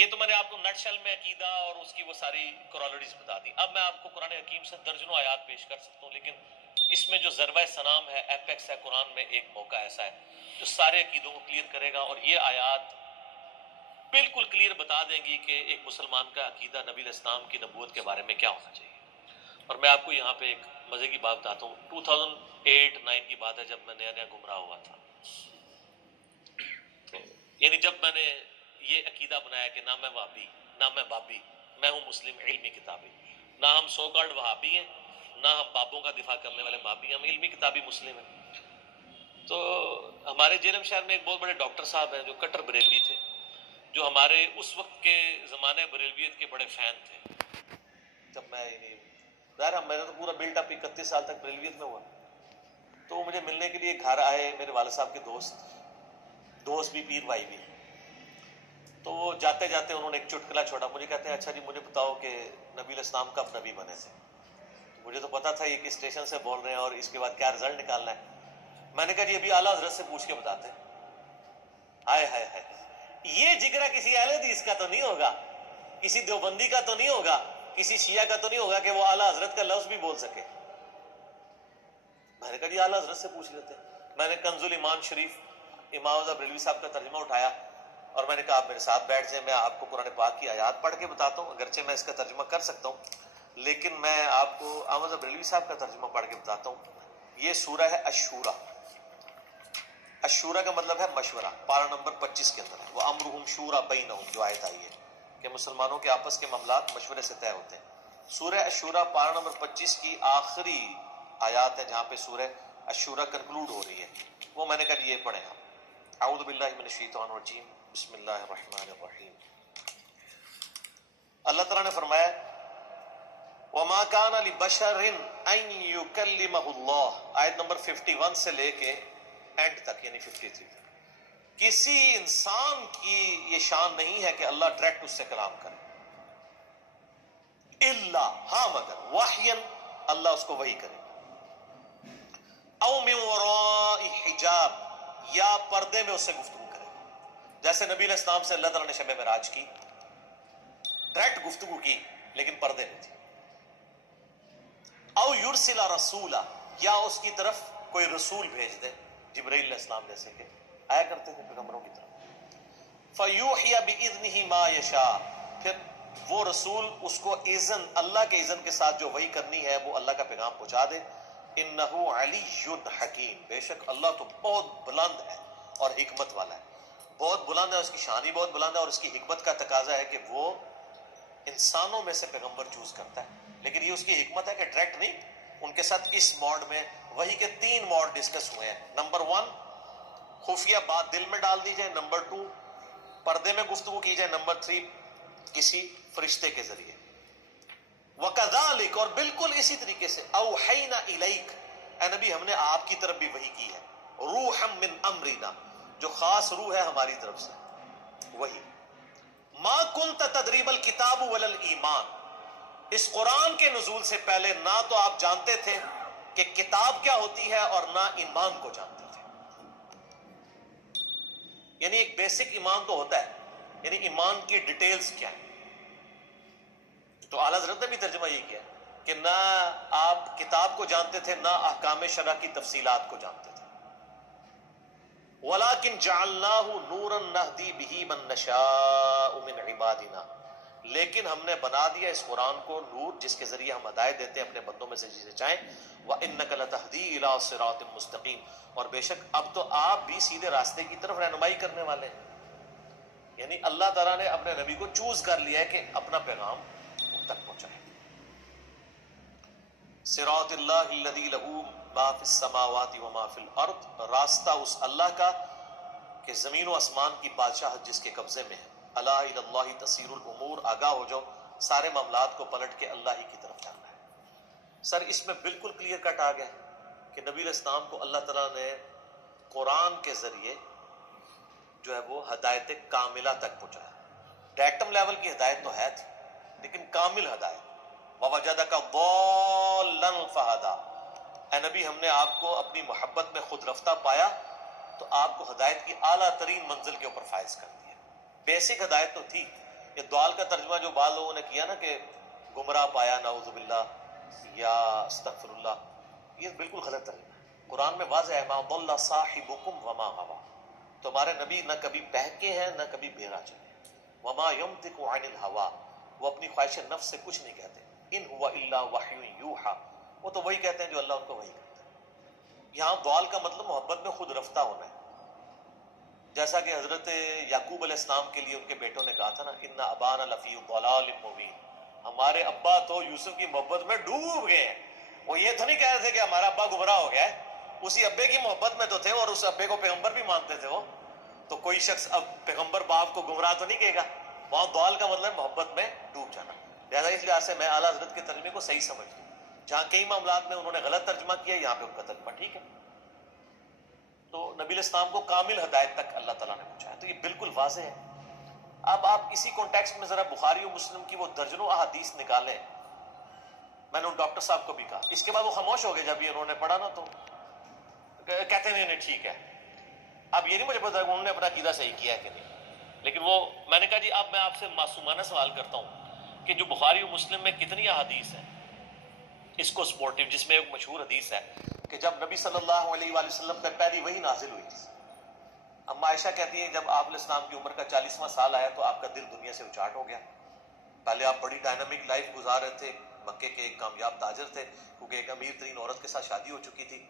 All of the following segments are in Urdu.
یہ تو میں نے آپ کو نٹ شل میں عقیدہ اور اس کی وہ ساری کرالریز بتا دی. اب میں آپ کو قرآن حکیم سے درجنوں آیات پیش کر سکتا ہوں، لیکن اس میں جو ضربہ سنام ہے، ایپیکس ہے قرآن میں، ایک موقع ایسا ہے جو سارے عقیدوں کو کلیئر کرے گا. اور یہ آیات بالکل کلیئر بتا دیں گی کہ ایک مسلمان کا عقیدہ نبی علیہ السلام کی نبوت کے بارے میں کیا ہونا چاہیے. اور میں آپ کو یہاں پہ ایک مزے کی بات بتاتا ہوں. 2008-9 کی بات ہے، جب میں نیا نیا گمراہ ہوا تھا. یعنی جب میں نے یہ عقیدہ بنایا کہ نہ میں وہابی، نہ میں بابی، میں ہوں مسلم علمی کتابی. نہ ہم سو کالڈ وہابی ہیں، نہ ہم بابوں کا دفاع کرنے والے بابی ہیں، ہم علمی کتابی مسلم ہیں. تو ہمارے جیلم شہر میں ایک بہت بڑے ڈاکٹر صاحب ہیں جو کٹر بریلوی تھے، جو ہمارے اس وقت کے زمانے بریلویت کے بڑے فین تھے. جب میں ظاہر میں نے تو پورا بلڈ اپ 31 سال تک بریلویت میں ہوا. تو وہ مجھے ملنے کے لیے گھر آئے، میرے والد صاحب کے دوست بھی، پیر بھائی بھی. تو وہ جاتے جاتے انہوں نے ایک چٹکلا چھوڑا. مجھے کہتے ہیں اچھا جی مجھے بتاؤ کہ نبی علیہ السلام کب نبی بنے تھے. مجھے تو پتا تھا یہ کس اسٹیشن سے بول رہے ہیں اور اس کے بعد کیا رزلٹ نکالنا ہے. میں نے کہا جی ابھی اعلیٰ حضرت سے پوچھ کے بتاتے ہیں. ہائے ہائے ہائے، یہ جگرا کسی اہل حدیث کا تو نہیں ہوگا، کسی دیوبندی کا تو نہیں ہوگا، کسی شیعہ کا تو نہیں ہوگا کہ وہ اعلیٰ حضرت کا لفظ بھی بول سکے. میں نے کہا جی اعلیٰ حضرت سے پوچھ لیتے. میں نے کنز الایمان شریف امام رضا بریلوی صاحب کا ترجمہ اٹھایا اور میں نے کہا آپ میرے ساتھ بیٹھ جائیں، میں آپ کو قرآن پاک کی آیات پڑھ کے بتاتا ہوں. اگرچہ میں اس کا ترجمہ کر سکتا ہوں لیکن میں آپ کو امام رضا بریلوی صاحب کا ترجمہ پڑھ کے بتاتا ہوں. یہ سورہ ہے الشورى. الشورى کا مطلب ہے مشورہ. پارہ نمبر 25 کے اندر ہے وَأَمْرُهُمْ شُورَى بَيْنَهُمْ، جو آیت آئی ہے کہ مسلمانوں کے آپس کے معاملات مشورے سے طے ہوتے ہیں. سورہ الشورى پارہ نمبر 25 کی آخری آیات ہے جہاں پہ سورہ الشورى کنکلوڈ ہو رہی ہے. وہ میں نے کہا یہ پڑھیں آپ. اعوذ باللہ من الشیطان الرجیم، بسم اللہ الرحمن الرحیم. اللہ تعالیٰ نے فرمایا وَمَا كَانَ لِبَشَرٍ أَن يُكَلِّمَهُ اللَّهُ، آیت نمبر 51 سے لے کے اینڈ تک یعنی 53 تک. کسی انسان کی یہ شان نہیں ہے کہ اللہ ڈائریکٹ اس سے کلام کرے. الا، ہاں مگر، وحین، اللہ اس کو وحی کرے. او من وراء حجاب، یا پردے میں اس سے گفتگو کرے. جیسے نبی علیہ السلام سے اللہ تعالیٰ نے شب معراج کی، ڈائریکٹ گفتگو کی لیکن پردے میں تھی. او یرسل رسولا، یا اس کی طرف کوئی رسول بھیج دے، جبرائیل علیہ السلام جیسے کہ آیا کرتے تھے پیغمبروں کی طرف. فیوحی باذنہ ما یشاء، پھر وہ رسول اس کو اذن، اللہ کے اذن کے ساتھ جو وحی کرنی ہے وہ اللہ کا پیغام پہنچا دے. انہ علی حکیم، بے شک اللہ تو بہت بلند ہے اور حکمت والا ہے. بہت بلند ہے، اس کی شان ہی بہت بلند ہے، اور اس کی حکمت کا تقاضا ہے کہ وہ انسانوں میں سے پیغمبر چوز کرتا ہے. لیکن یہ اس کی حکمت ہے کہ ڈائریکٹ نہیں. ان کے ساتھ اس موڈ میں وحی کے 3 موڈ ڈسکس ہوئے ہیں. نمبر 1 خفیہ بات دل میں ڈال دی جائے، نمبر 2 پردے میں گفتگو کی جائے، نمبر 3 کسی فرشتے کے ذریعے. وَكَذَلِكَ، اور بالکل اسی طریقے سے، اوحینا الیک، اے نبی ہم نے آپ کی طرف بھی وحی کی ہے، روحا من امرنا، جو خاص روح ہے ہماری طرف سے وحی. ما کنت تدری الکتاب ولا الایمان، اس قرآن کے نزول سے پہلے نہ تو آپ جانتے تھے کہ کتاب کیا ہوتی ہے اور نہ ایمان کو جانتے تھے. یعنی ایک بیسک ایمان تو ہوتا ہے، یعنی ایمان کی ڈیٹیلز کیا ہیں. تو اعلیٰ حضرت نے بھی ترجمہ یہ کیا کہ نہ آپ کتاب کو جانتے تھے، نہ احکام شرع کی تفصیلات کو جانتے تھے. وَلَكِنْ جَعَلْنَاهُ نُورًا نَهْدِي بِهِ مَن نَّشَاءُ مِنْ عِبَادِنَا، لیکن ہم نے بنا دیا اس قرآن کو نور جس کے ذریعے ہم ہدایت دیتے ہیں اپنے بندوں میں سے جسے چاہیں. وَإِنَّكَ لَتَهْدِي إِلَىٰ صِرَاطٍ مُسْتَقِيمٍ، اور بے شک اب تو آپ بھی سیدھے راستے کی طرف رہنمائی کرنے والے ہیں. یعنی اللہ تعالیٰ نے اپنے نبی کو چوز کر لیا ہے کہ اپنا پیغام تک پہنچائے. صراط اللہ الذی لہ ما فی السماوات و ما فی الارض، راستہ اس اللہ کا کہ زمین و آسمان کی بادشاہت جس کے قبضے میں ہے. الا الی اللہ تسیر الامور، آگاہ ہو جاؤ سارے معاملات کو پلٹ کے اللہ ہی کی طرف جانا ہے. سر اس میں بالکل کلیئر کٹ آ گیا کہ نبی علیہ السلام کو اللہ تعالیٰ نے قرآن کے ذریعے جو ہے وہ ہدایت کاملہ تک پہنچایا. ڈائٹم لیول کی ہدایت تو ہے تھی لیکن کامل ہدایت. وَوَجَدَكَ ضَالًّا فَهَدَىٰ، اے نبی ہم نے آپ کو اپنی محبت میں خود رفتہ پایا تو آپ کو ہدایت کی اعلیٰ ترین منزل کے اوپر فائز کر دیا. بیسک ہدایت تو تھی یہ دعال کا ترجمہ جو بعض لوگوں نے کیا نا کہ گمراہ پایا نعوذ باللہ یا استغفر اللہ، یہ بالکل غلط ترجمہ ہے۔ قرآن میں واضح ہے ما ضل صاحبکم وما غوی، تمہارے نبی نہ کبھی بہکے ہیں نہ کبھی بہرا چلے۔ وما ينطق عن الہوا، وہ اپنی خواہش نفس سے کچھ نہیں کہتے۔ ان هو الا وحی یوحی، وہ تو وہی کہتے ہیں جو اللہ ان کو وحی کرتا ہے۔ یہاں ضال کا مطلب محبت میں خود رفتہ ہونا ہے، جیسا کہ حضرت یعقوب علیہ السلام کے لیے ان کے بیٹوں نے کہا تھا نا ان ابانا لفی ضلال مبین، ہمارے ابا تو یوسف کی محبت میں ڈوب گئے ہیں۔ وہ یہ تو نہیں کہہ رہے تھے کہ ہمارا ابا گمراہ ہو گیا ہے، اسی ابے کی محبت میں تو تھے اور اس ابے کو پیغمبر بھی مانتے تھے وہ، تو کوئی شخص اب پیغمبر باپ کو گمراہ تو نہیں کہے گا۔ وہاں ضال کا مطلب محبت میں ڈوب جانا۔ لہٰذا اس لحاظ سے میں اعلیٰ حضرت کے ترجمے کو صحیح سمجھتا ہوں، جہاں کئی معاملات میں انہوں نے غلط ترجمہ کیا، یہاں پہ ان کا ترجمہ ٹھیک ہے۔ تو نبی علیہ السلام کو کامل ہدایت تک اللہ تعالیٰ نے پہنچایا، تو یہ بالکل واضح ہے۔ اب آپ اسی کانٹیکسٹ میں ذرا بخاری و مسلم کی وہ درجنوں احادیث نکالیں۔ میں نے ان ڈاکٹر صاحب کو بھی کہا، اس کے بعد وہ خاموش ہو گئے جب یہ انہوں نے پڑھا نا، تو کہتے ہیں نہیں ٹھیک ہے۔ اب یہ نہیں مجھے پتا انہوں نے اپنا عقیدہ صحیح کیا ہے کہ نہیں، لیکن وہ میں نے کہا جی اب میں آپ سے معصومانہ سوال کرتا ہوں کہ جو بخاری و مسلم میں کتنی احادیث ہیں اس کو سپورٹیو، جس میں ایک مشہور حدیث ہے کہ جب نبی صلی اللہ علیہ وآلہ وسلم پہ پہلی وحی نازل ہوئی تھی، اما عائشہ کہتی ہیں جب آپ علیہ السلام کی عمر کا 40واں سال آیا تو آپ کا دل دنیا سے اچاٹ ہو گیا۔ پہلے آپ بڑی ڈائنامک لائف گزار رہے تھے، مکے کے ایک کامیاب تاجر تھے، کیونکہ ایک امیر ترین عورت کے ساتھ شادی ہو چکی تھی،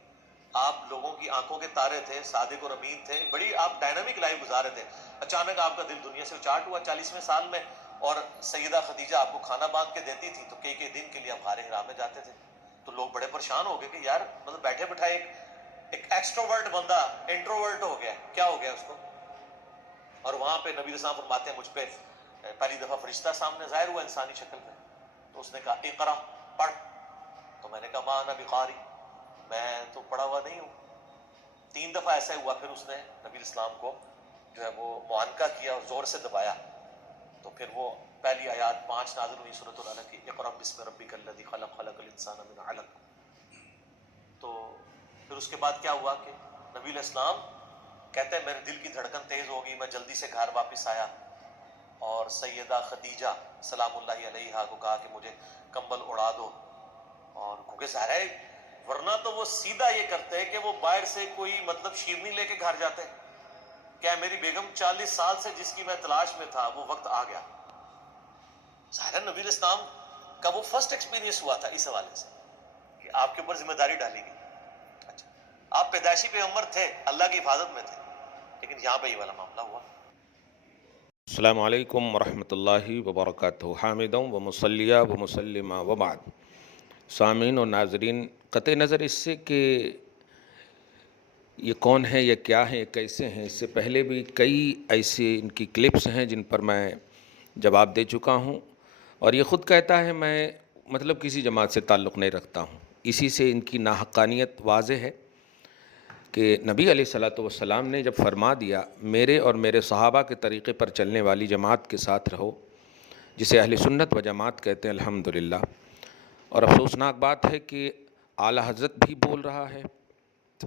آپ لوگوں کی آنکھوں کے تارے تھے، صادق اور امین تھے، بڑی آپ ڈائنامک لائف گزار رہے تھے۔ اچانک آپ کا دل دنیا سے اچاٹ ہوا 40ویں سال میں، اور سیدہ خدیجہ آپ کو کھانا باندھ کے دیتی تھی، تو کئی دن کے لیے آپ غار حرا میں جاتے تھے۔ تو لوگ بڑے پریشان ہو گئے کہ یار مطلب بیٹھے بٹھائے ایک ایکسٹروورٹ بندہ انٹروورٹ ہو گیا، کیا ہو گیا اس کو؟ اور وہاں پہ نبی رسول فرماتے ہیں مجھ پہ پہلی دفعہ فرشتہ سامنے ظاہر ہوا انسانی شکل میں، تو اس نے کہا اقرا، پڑھ۔ تو میں نے کہا ما انا بقاری، میں تو پڑھا ہوا نہیں ہوں۔ 3 دفعہ ایسا ہوا، پھر اس نے نبی اسلام کو جو ہے وہ معانقہ کیا اور زور سے دبایا، تو پھر وہ پہلی آیات 5 نازل ہوئی سورۃ العلق کی، اقرأ بسم ربک الذی خلق، خلق الانسان من علق۔ تو پھر اس کے بعد کیا ہوا کہ نبی علیہ السلام کہتے ہیں میرے دل کی دھڑکن تیز ہو گئی، میں جلدی سے گھر واپس آیا اور سیدہ خدیجہ سلام اللہ علیہا کو کہا کہ مجھے کمبل اڑا دو، اور کیونکہ ظاہر ہے ورنہ تو وہ سیدھا یہ کرتے کہ وہ باہر سے کوئی مطلب شیرنی لے کے گھر جاتے، کیا میری بیگم 40 سال سے جس کی میں تلاش میں تھا وہ وقت آ گیا۔ ظاہر نبی علیہ السلام کا وہ فرسٹ ایکسپیرینس ہوا تھا اس حوالے سے کہ آپ کے اوپر ذمہ داری ڈالی گئی۔ اچھا آپ پیدائشی پیغمبر تھے، اللہ کی حفاظت میں تھے، لیکن یہاں پہ یہ والا معاملہ ہوا۔ السلام علیکم ورحمۃ اللہ وبرکاتہ، حامدًا و مصلیٰ و مسلمہ و بعد۔ سامعین و ناظرین، قطع نظر اس سے کہ یہ کون ہے یا کیا ہیں، کیسے ہیں، اس سے پہلے بھی کئی ایسے ان کی کلپس ہیں جن پر میں جواب دے چکا ہوں، اور یہ خود کہتا ہے میں مطلب کسی جماعت سے تعلق نہیں رکھتا ہوں۔ اسی سے ان کی ناحقانیت واضح ہے کہ نبی علیہ السلام نے جب فرما دیا میرے اور میرے صحابہ کے طریقے پر چلنے والی جماعت کے ساتھ رہو، جسے اہل سنت و جماعت کہتے ہیں الحمدللہ، اور افسوسناک بات ہے کہ اعلیٰ حضرت بھی بول رہا ہے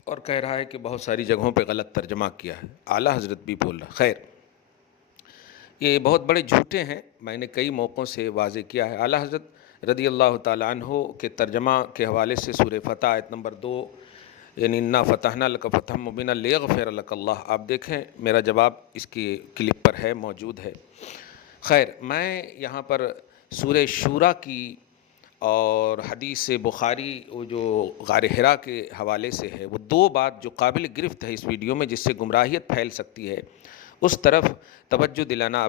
اور کہہ رہا ہے کہ بہت ساری جگہوں پہ غلط ترجمہ کیا ہے، اعلیٰ حضرت بھی بول رہا ہے۔ خیر، یہ بہت بڑے جھوٹے ہیں، میں نے کئی موقعوں سے واضح کیا ہے۔ اعلیٰ حضرت رضی اللہ تعالیٰ عنہ کے ترجمہ کے حوالے سے سورہ فتح آیت نمبر 2 یعنی انا فتحنا لک فتحا مبینا لیغفر لک اللہ، آپ دیکھیں میرا جواب اس کی کلپ پر ہے، موجود ہے۔ خیر، میں یہاں پر سورہ شورا کی اور حدیث بخاری وہ جو غار حرا کے حوالے سے ہے، وہ 2 بات جو قابل گرفت ہے اس ویڈیو میں، جس سے گمراہیت پھیل سکتی ہے، اس طرف توجہ دلانا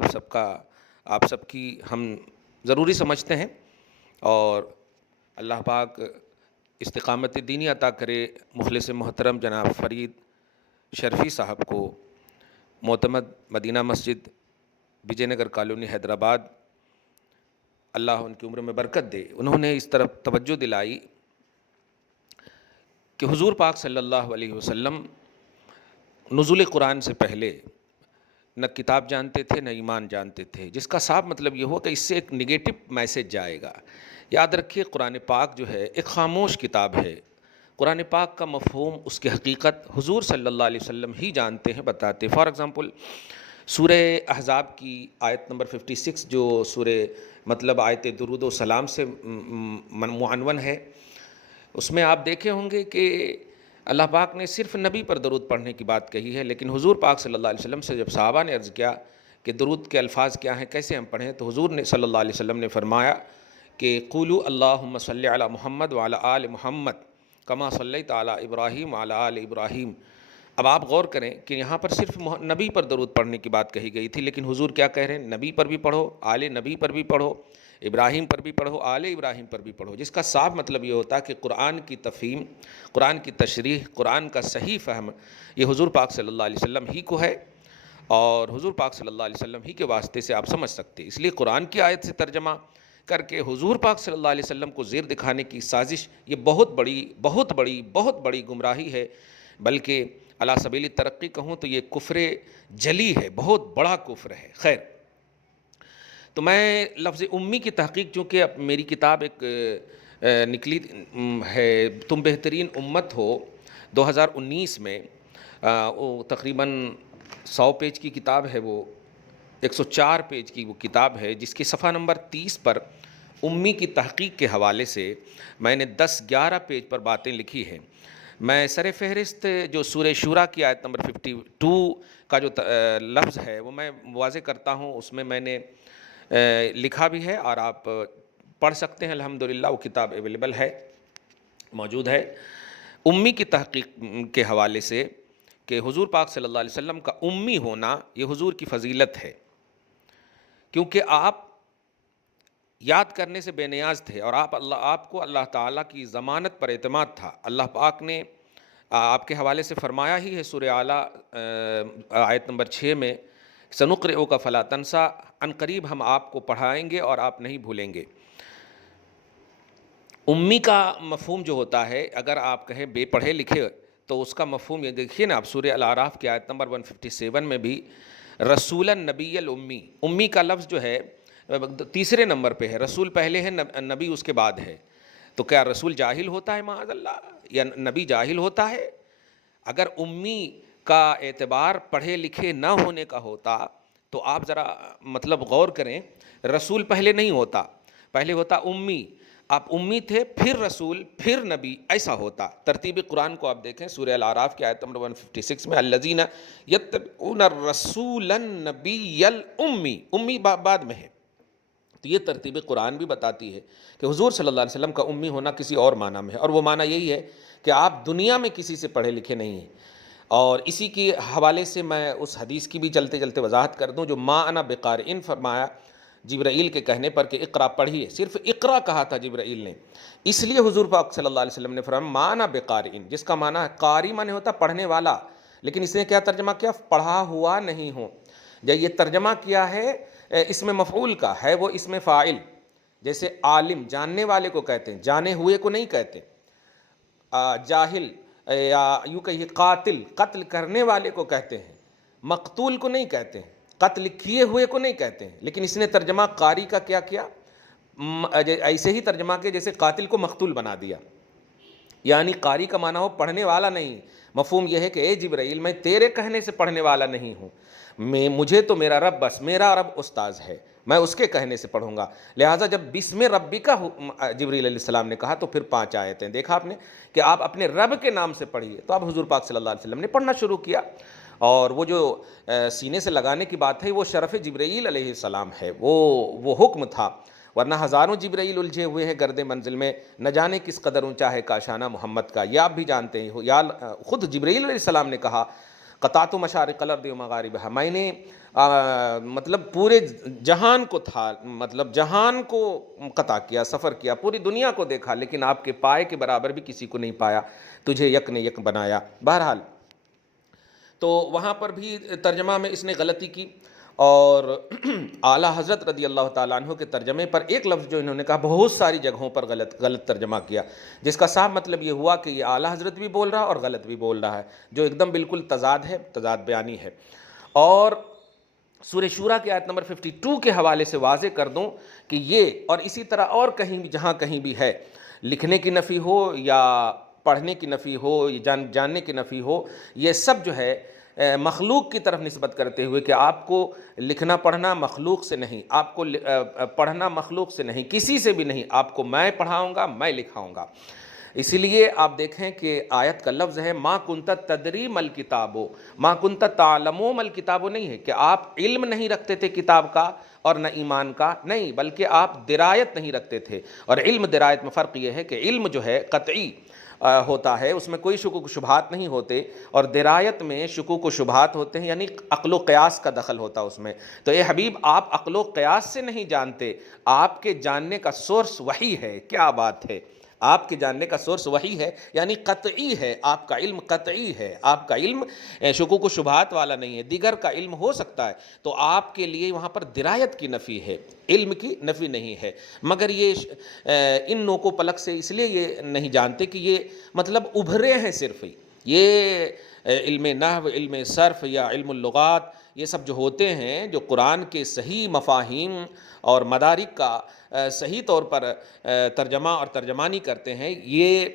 آپ سب کی ہم ضروری سمجھتے ہیں، اور اللہ پاک استقامت دینی عطا کرے۔ مخلص محترم جناب فرید شرفی صاحب کو معتمد مدینہ مسجد وجے نگر کالونی حیدرآباد، اللہ ان کی عمر میں برکت دے، انہوں نے اس طرف توجہ دلائی کہ حضور پاک صلی اللہ علیہ وسلم نزول قرآن سے پہلے نہ کتاب جانتے تھے نہ ایمان جانتے تھے، جس کا صاف مطلب یہ ہوا کہ اس سے ایک نگیٹو میسج جائے گا۔ یاد رکھیے قرآن پاک جو ہے ایک خاموش کتاب ہے، قرآن پاک کا مفہوم، اس کی حقیقت حضور صلی اللہ علیہ وسلم ہی جانتے ہیں، بتاتے۔ فار ایگزامپل سورہ احزاب کی آیت نمبر 56 جو سورہ مطلب آیت درود و سلام سے معنون ہے، اس میں آپ دیکھے ہوں گے کہ اللہ پاک نے صرف نبی پر درود پڑھنے کی بات کہی ہے، لیکن حضور پاک صلی اللہ علیہ وسلم سے جب صحابہ نے عرض کیا کہ درود کے الفاظ کیا ہیں، کیسے ہم پڑھیں، تو حضور نے صلی اللہ علیہ وسلم نے فرمایا کہ قولوا اللہم صلی علی محمد وعلی آل محمد کما صلیت علی ابراہیم وعلی آل ابراہیم۔ اب آپ غور کریں کہ یہاں پر صرف نبی پر درود پڑھنے کی بات کہی گئی تھی، لیکن حضور کیا کہہ رہے ہیں، نبی پر بھی پڑھو، آل نبی پر بھی پڑھو، ابراہیم پر بھی پڑھو، آل ابراہیم پر بھی پڑھو، جس کا صاف مطلب یہ ہوتا ہے کہ قرآن کی تفہیم، قرآن کی تشریح، قرآن کا صحیح فہم یہ حضور پاک صلی اللہ علیہ وسلم ہی کو ہے، اور حضور پاک صلی اللہ علیہ وسلم ہی کے واسطے سے آپ سمجھ سکتے ہیں۔ اس لیے قرآن کی آیت سے ترجمہ کر کے حضور پاک صلی اللہ علیہ وسلم کو زیر دکھانے کی سازش، یہ بہت بڑی گمراہی ہے، بلکہ علی سبیل ترقی کہوں تو یہ کفر جلی ہے، بہت بڑا کفر ہے۔ خیر، تو میں لفظ امی کی تحقیق، چونکہ اب میری کتاب ایک نکلی ہے تم بہترین امت ہو 2019 میں، وہ تقریباً 100 پیج کی کتاب ہے، وہ 104 پیج کی وہ کتاب ہے، جس کی صفحہ نمبر 30 پر امی کی تحقیق کے حوالے سے میں نے 10-11 پیج پر باتیں لکھی ہیں۔ میں سر فہرست جو سورہ شورا کی آیت نمبر 52 کا جو لفظ ہے وہ میں واضح کرتا ہوں، اس میں نے لکھا بھی ہے اور آپ پڑھ سکتے ہیں، الحمدللہ وہ کتاب اویلیبل ہے، موجود ہے۔ امی کی تحقیق کے حوالے سے کہ حضور پاک صلی اللہ علیہ وسلم کا امی ہونا یہ حضور کی فضیلت ہے، کیونکہ آپ یاد کرنے سے بے نیاز تھے، اور آپ کو اللہ تعالیٰ کی ضمانت پر اعتماد تھا۔ اللہ پاک نے آپ کے حوالے سے فرمایا ہی ہے سورہ اعلیٰ آیت نمبر 6 میں، سنقرئک فلا تنسیٰ، عن قریب ہم آپ کو پڑھائیں گے اور آپ نہیں بھولیں گے۔ امی کا مفہوم جو ہوتا ہے، اگر آپ کہیں بے پڑھے لکھے، تو اس کا مفہوم یہ دیکھیے نا، آپ سورہ الاعراف کی آیت نمبر 157 میں بھی رسول نبی الامی، امی کا لفظ جو ہے تیسرے نمبر پہ ہے، رسول پہلے ہے، نبی اس کے بعد ہے۔ تو کیا رسول جاہل ہوتا ہے معاذ اللہ، یا نبی جاہل ہوتا ہے؟ اگر امی کا اعتبار پڑھے لکھے نہ ہونے کا ہوتا تو آپ ذرا مطلب غور کریں، رسول پہلے نہیں ہوتا، پہلے ہوتا امی، آپ امی تھے پھر رسول پھر نبی، ایسا ہوتا۔ ترتیب قرآن کو آپ دیکھیں، سورہ الاعراف کی آیت نمبر 156 میں الذین یتبعون الرسول النبی الامی، امی بعد میں ہے۔ تو یہ ترتیب قرآن بھی بتاتی ہے کہ حضور صلی اللہ علیہ وسلم کا امی ہونا کسی اور معنی میں ہے، اور وہ معنی یہی ہے کہ آپ دنیا میں کسی سے پڑھے لکھے نہیں ہیں۔ اور اسی کے حوالے سے میں اس حدیث کی بھی چلتے چلتے وضاحت کر دوں جو ما انا بقارئ فرمایا جبرائیل کے کہنے پر کہ اقرا پڑھیے، صرف اقرا کہا تھا جبرائیل نے، اس لیے حضور پاک صلی اللہ علیہ وسلم نے فرمایا ما انا بقارئ، جس کا معنی ہے قاری معنی ہوتا پڑھنے والا، لیکن اس نے کیا ترجمہ کیا، پڑھا ہوا نہیں ہوں۔ جب یہ ترجمہ کیا ہے اس میں مفعول کا ہے، وہ اس میں فاعل، جیسے عالم جاننے والے کو کہتے ہیں، جانے ہوئے کو نہیں کہتے، جاہل یا یوں کہیے قاتل، قتل کرنے والے کو کہتے ہیں، مقتول کو نہیں کہتے ہیں، قتل کیے ہوئے کو نہیں کہتے ہیں، لیکن اس نے ترجمہ قاری کا کیا کیا، ایسے ہی ترجمہ کے جیسے قاتل کو مقتول بنا دیا، یعنی قاری کا معنی ہو پڑھنے والا نہیں۔ مفہوم یہ ہے کہ اے جبرائیل، میں تیرے کہنے سے پڑھنے والا نہیں ہوں، مجھے تو میرا رب، بس میرا رب استاذ ہے، میں اس کے کہنے سے پڑھوں گا۔ لہٰذا جب بسم ربی کا جبرائیل علیہ السلام نے کہا تو پھر 5 آیتیں دیکھا آپ نے کہ آپ اپنے رب کے نام سے پڑھیے، تو اب حضور پاک صلی اللہ علیہ وسلم نے پڑھنا شروع کیا، اور وہ جو سینے سے لگانے کی بات ہے وہ شرف جبرائیل علیہ السلام ہے، وہ حکم تھا، ورنہ ہزاروں جبرائیل الجھے ہوئے ہیں گرد منزل میں، نہ جانے کس قدر اونچا ہے کاشانہ محمد کا، یہ آپ بھی جانتے ہیں، یا خود جبرائیل علیہ السلام نے کہا قطعت مشارق الارض و مغاربها، میں نے مطلب پورے جہان کو تھا، مطلب جہان کو قطع کیا، سفر کیا، پوری دنیا کو دیکھا، لیکن آپ کے پائے کے برابر بھی کسی کو نہیں پایا، تجھے یک نے یک بنایا۔ بہرحال تو وہاں پر بھی ترجمہ میں اس نے غلطی کی، اور اعلیٰ حضرت رضی اللہ تعالیٰ عنہ کے ترجمے پر ایک لفظ جو انہوں نے کہا بہت ساری جگہوں پر غلط ترجمہ کیا، جس کا صاف مطلب یہ ہوا کہ یہ اعلیٰ حضرت بھی بول رہا ہے اور غلط بھی بول رہا ہے، جو ایک دم بالکل تضاد ہے، تضاد بیانی ہے۔ اور سورہ شورا کی آیت نمبر 52 کے حوالے سے واضح کر دوں کہ یہ اور اسی طرح اور کہیں بھی جہاں کہیں بھی ہے، لکھنے کی نفی ہو یا پڑھنے کی نفی ہو یا جاننے کی نفی ہو، یہ سب جو ہے مخلوق کی طرف نسبت کرتے ہوئے کہ آپ کو لکھنا پڑھنا مخلوق سے نہیں، آپ کو پڑھنا مخلوق سے نہیں، کسی سے بھی نہیں، آپ کو میں پڑھاؤں گا، میں لکھاؤں گا۔ اسی لیے آپ دیکھیں کہ آیت کا لفظ ہے ما کنت تدری مل کتابو، ما کنت تعلمو مل کتابو نہیں ہے کہ آپ علم نہیں رکھتے تھے کتاب کا اور نہ ایمان کا، نہیں، بلکہ آپ درایت نہیں رکھتے تھے۔ اور علم درایت میں فرق یہ ہے کہ علم جو ہے قطعی ہوتا ہے، اس میں کوئی شکوک و شبہات نہیں ہوتے، اور درایت میں شکوک و شبہات ہوتے ہیں، یعنی عقل و قیاس کا دخل ہوتا اس میں۔ تو اے حبیب آپ عقل و قیاس سے نہیں جانتے، آپ کے جاننے کا سورس وحی ہے۔ کیا بات ہے، آپ کے جاننے کا سورس وحی ہے، یعنی قطعی ہے، آپ کا علم قطعی ہے، آپ کا علم شکوک و شبہات والا نہیں ہے، دیگر کا علم ہو سکتا ہے۔ تو آپ کے لیے وہاں پر درایت کی نفی ہے، علم کی نفی نہیں ہے۔ مگر یہ ان نوک و پلک سے اس لیے یہ نہیں جانتے کہ یہ مطلب ابھرے ہیں، صرف یہ علم نحو، علم صرف یا علم اللغات، یہ سب جو ہوتے ہیں، جو قرآن کے صحیح مفاہیم اور مدارک کا صحیح طور پر ترجمہ اور ترجمانی کرتے ہیں، یہ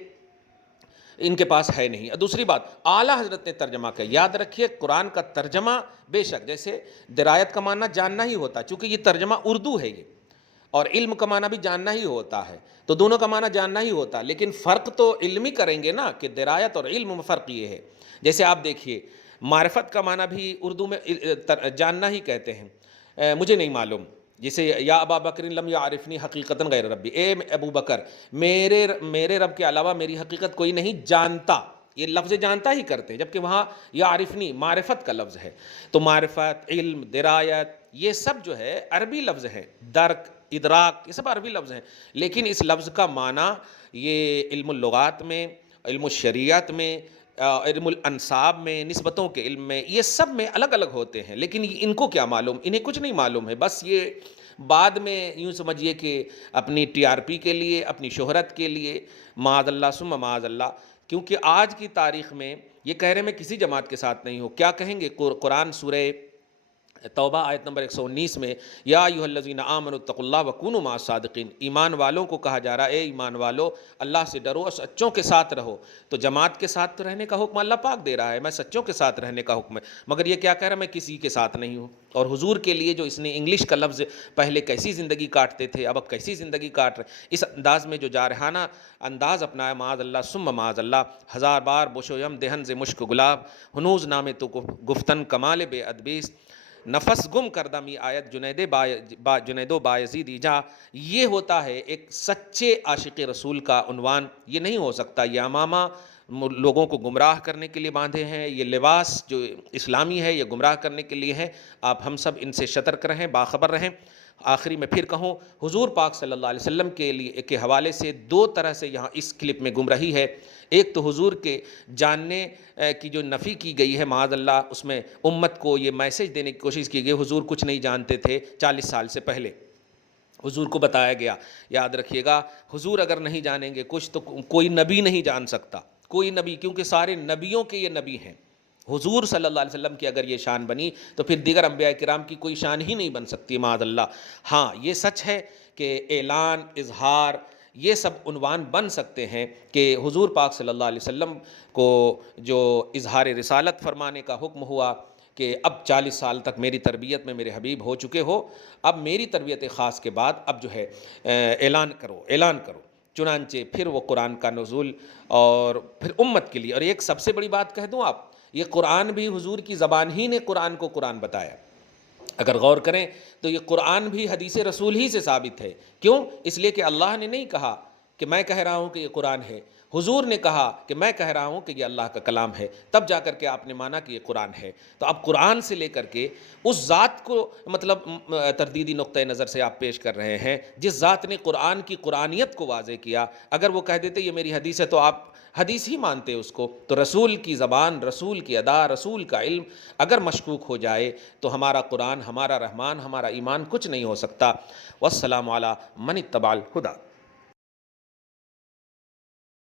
ان کے پاس ہے نہیں۔ دوسری بات، اعلیٰ حضرت نے ترجمہ کیا، یاد رکھیے قرآن کا ترجمہ بے شک جیسے درایت کا معنی جاننا ہی ہوتا ہے، چونکہ یہ ترجمہ اردو ہے، یہ اور علم کا معنی بھی جاننا ہی ہوتا ہے، تو دونوں کا معنی جاننا ہی ہوتا ہے، لیکن فرق تو علمی کریں گے نا، کہ درایت اور علم میں فرق یہ ہے۔ جیسے آپ دیکھیے معرفت کا معنی بھی اردو میں جاننا ہی کہتے ہیں، مجھے نہیں معلوم، جیسے یا ابا بکر لم یعرفنی حقیقتاً غیر ربی، اے ابو بکر میرے رب کے علاوہ میری حقیقت کوئی نہیں جانتا، یہ لفظ جانتا ہی کرتے ہیں، جبکہ وہاں یعرفنی معرفت کا لفظ ہے۔ تو معرفت، علم، درایت، یہ سب جو ہے عربی لفظ ہیں، درک، ادراک، یہ سب عربی لفظ ہیں، لیکن اس لفظ کا معنی یہ علم اللغات میں، علم الشریعت میں، علم الانصاب میں، نسبتوں کے علم میں، یہ سب میں الگ الگ ہوتے ہیں، لیکن ان کو کیا معلوم، انہیں کچھ نہیں معلوم ہے، بس یہ بعد میں یوں سمجھیے کہ اپنی ٹی آر پی کے لیے، اپنی شہرت کے لیے، معاذ اللہ ثم معاذ اللہ، کیونکہ آج کی تاریخ میں یہ کہہ رہے میں کسی جماعت کے ساتھ نہیں ہوں، کیا کہیں گے؟ قرآن سورہ توبہ آیت نمبر 119 میں یا ایھا الذین آمنوا اتقوا اللہ وکونوا مع الصادقین، ایمان والوں کو کہا جا رہا ہے اے ایمان والو اللہ سے ڈرو اور سچوں کے ساتھ رہو۔ تو جماعت کے ساتھ رہنے کا حکم اللہ پاک دے رہا ہے، میں سچوں کے ساتھ رہنے کا حکم ہے، مگر یہ کیا کہہ رہا ہے میں کسی کے ساتھ نہیں ہوں۔ اور حضور کے لیے جو اس نے انگلش کا لفظ پہلے کیسی زندگی کاٹتے تھے، اب کیسی زندگی کاٹ رہے، اس انداز میں جو جارحانہ انداز اپنایا، معاذ اللہ ثم معاذ اللہ، ہزار بار بوشویم دہن سے مشک گلاب، ہنوز نام تو گفتن کمال بے ادبیس، نفس گم کردہ می آیت جنید و بایزید ایجا۔ یہ ہوتا ہے ایک سچے عاشق رسول کا عنوان، یہ نہیں ہو سکتا۔ یہ امامہ لوگوں کو گمراہ کرنے کے لیے باندھے ہیں، یہ لباس جو اسلامی ہے یہ گمراہ کرنے کے لیے ہے۔ آپ ہم سب ان سے سترک رہیں، باخبر رہیں۔ آخری میں پھر کہوں، حضور پاک صلی اللہ علیہ وسلم کے لیے کے حوالے سے دو طرح سے یہاں اس کلپ میں گمراہی ہے۔ ایک تو حضور کے جاننے کی جو نفی کی گئی ہے معاذ اللہ، اس میں امت کو یہ میسج دینے کی کوشش کی گئی حضور کچھ نہیں جانتے تھے 40 سال سے پہلے، حضور کو بتایا گیا۔ یاد رکھیے گا، حضور اگر نہیں جانیں گے کچھ تو کوئی نبی نہیں جان سکتا، کوئی نبی، کیونکہ سارے نبیوں کے یہ نبی ہیں۔ حضور صلی اللہ علیہ وسلم کی اگر یہ شان بنی تو پھر دیگر انبیاء کرام کی کوئی شان ہی نہیں بن سکتی معاذ اللہ۔ ہاں یہ سچ ہے کہ اعلان، اظہار، یہ سب عنوان بن سکتے ہیں کہ حضور پاک صلی اللہ علیہ وسلم کو جو اظہار رسالت فرمانے کا حکم ہوا کہ اب 40 سال تک میری تربیت میں میرے حبیب ہو چکے ہو، اب میری تربیت خاص کے بعد اب جو ہے اعلان کرو، اعلان کرو۔ چنانچہ پھر وہ قرآن کا نزول اور پھر امت کے لیے، اور ایک سب سے بڑی بات کہہ دوں آپ، یہ قرآن بھی حضور کی زبان ہی نے قرآن کو قرآن بتایا۔ اگر غور کریں تو یہ قرآن بھی حدیث رسول ہی سے ثابت ہے۔ کیوں؟ اس لیے کہ اللہ نے نہیں کہا کہ میں کہہ رہا ہوں کہ یہ قرآن ہے، حضور نے کہا کہ میں کہہ رہا ہوں کہ یہ اللہ کا کلام ہے، تب جا کر کے آپ نے مانا کہ یہ قرآن ہے۔ تو اب قرآن سے لے کر کے اس ذات کو مطلب تردیدی نقطۂ نظر سے آپ پیش کر رہے ہیں جس ذات نے قرآن کی قرآنیت کو واضح کیا۔ اگر وہ کہہ دیتے یہ میری حدیث ہے تو آپ حدیث ہی مانتے اس کو۔ تو رسول کی زبان، رسول کی ادا، رسول کا علم اگر مشکوک ہو جائے تو ہمارا قرآن، ہمارا رحمان، ہمارا ایمان کچھ نہیں ہو سکتا۔ والسلام علی من اتبع الہدی۔